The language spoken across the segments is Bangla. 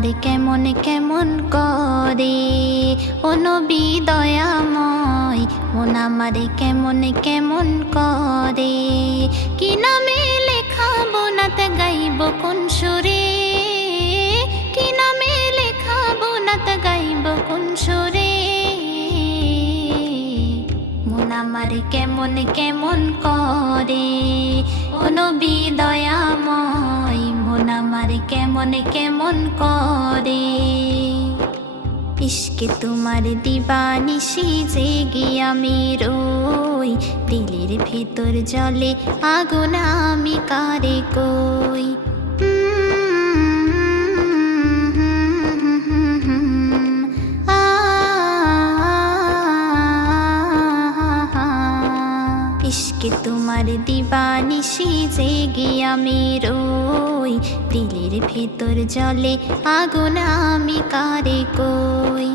আমার কেমন কেমন করে, ও নবী দয়াময় মন আমার কেমন কেমন করে। কি নামে লেখাবো নাত গাইব কোন সুরে, কি নামে লেখাবো নাত গাইব কোন সুরে। মন আমার কেমন কেমন করে, ও নবী দয়াময় মন আমার কেমন কেমন করে। ইশকে তোমার দিবানিশি জেগে আমি রই, দিলের ভেতর জলে আগুন আমি কারে কই। ইশকে তোমার দিবানিশি জেগে আমি রই, দিলের ভেতর জলে আগুন আমি কারে কই।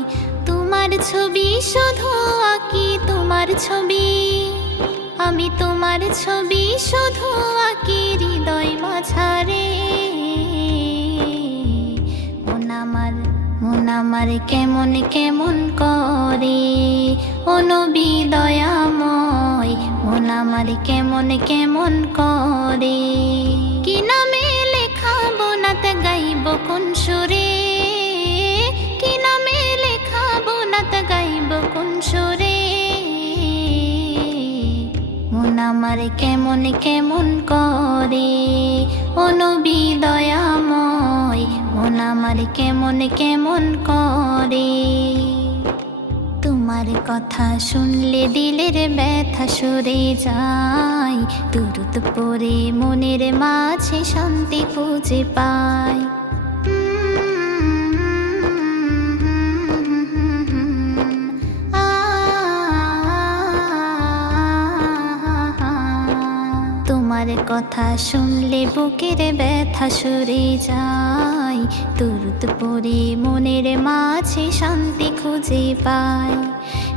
তোমার ছবি শুধু আঁকি, তোমার ছবি আমি, তোমার ছবি শুধু আঁকি হৃদয় মাঝারে। মন আমার কেমন কেমন করে, ও নবী দয়াময় মন আমার কেমন কেমন করে। কি নামে লেখাবো নাত গাইব কোন সুরে, কি নামে লেখাবো নাত গাইব কোন সুরে। মন আমার কেমন কেমন করে, ও নবী দয়াময় মন আমার কেমন কেমন করে। তোমার কথা শুনলে দিলের ব্যথা সরে যায়, দুরুদ পড়ে মনের মাঝে শান্তি খুঁজে পাই। তোমার কথা শুনলে বুকের ব্যথা সরে যায়, দুরুদ পড়ে মনের মাঝে শান্তি খুঁজে পাই।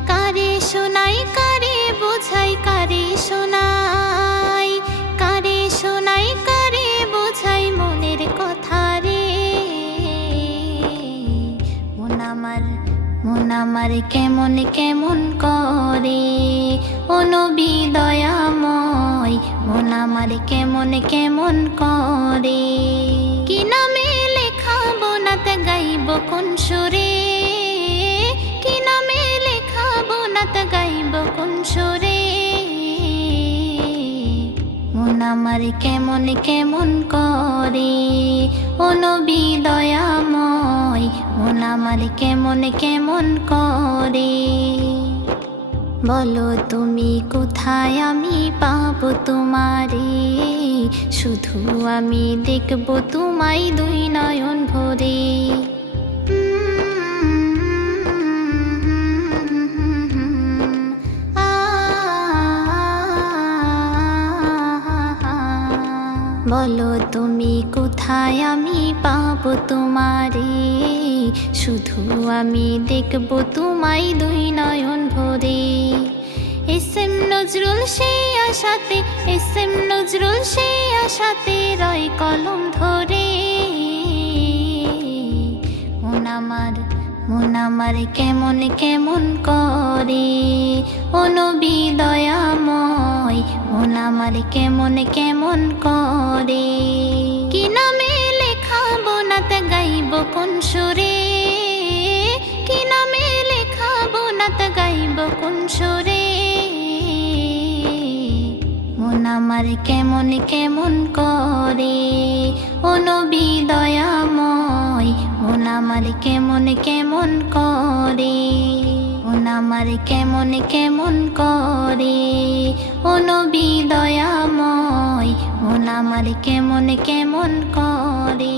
কারে শোনাই কারে বোঝাই, কারে শোনাই, কারে শোনাই কারে বোঝাই মনের কথা রে। মন আমার কেমন কেমন করে, ও নবী দয়াময় মন আমার কেমন কেমন করে। কি নামে লেখাবো নাত গাইব কোন সুরে, কি নামে লেখাবো নাত গাইব কোন সুরে। মন আমার কেমন কেমন করে, ও নবী দয়াময় মন আমার কেমন কেমন করে। বলো তুমি কোথায় আমি পাবো তোমারে, শুধু আমি দেখবো তোমায় দুই নয়ন ভরে। বলো তুমি কোথায় আমি পাবো তোমারে, শুধু আমি দেখবো তোমায় দুই নয়ন ভরে। এস এম নজরুল সেই আশাতে, এস এম নজরুল সেই আশাতে রয় কলম ধরে। মন আমার কেমন কেমন করে, ও নবী দয়াময় মন আমার কেমন কেমন করে। কি নামে লেখাবো নাত গাইব কোন সুরে, কি নামে লেখাবো নাত গাইব কোন সুরে। মন আমার কেমন কেমন করে, ও নবী দয়াময় মন আমার কেমন কেমন করে। মন আমার কেমন কেমন করে, ও নবী দয়াময় মন আমার কেমন কেমন করে।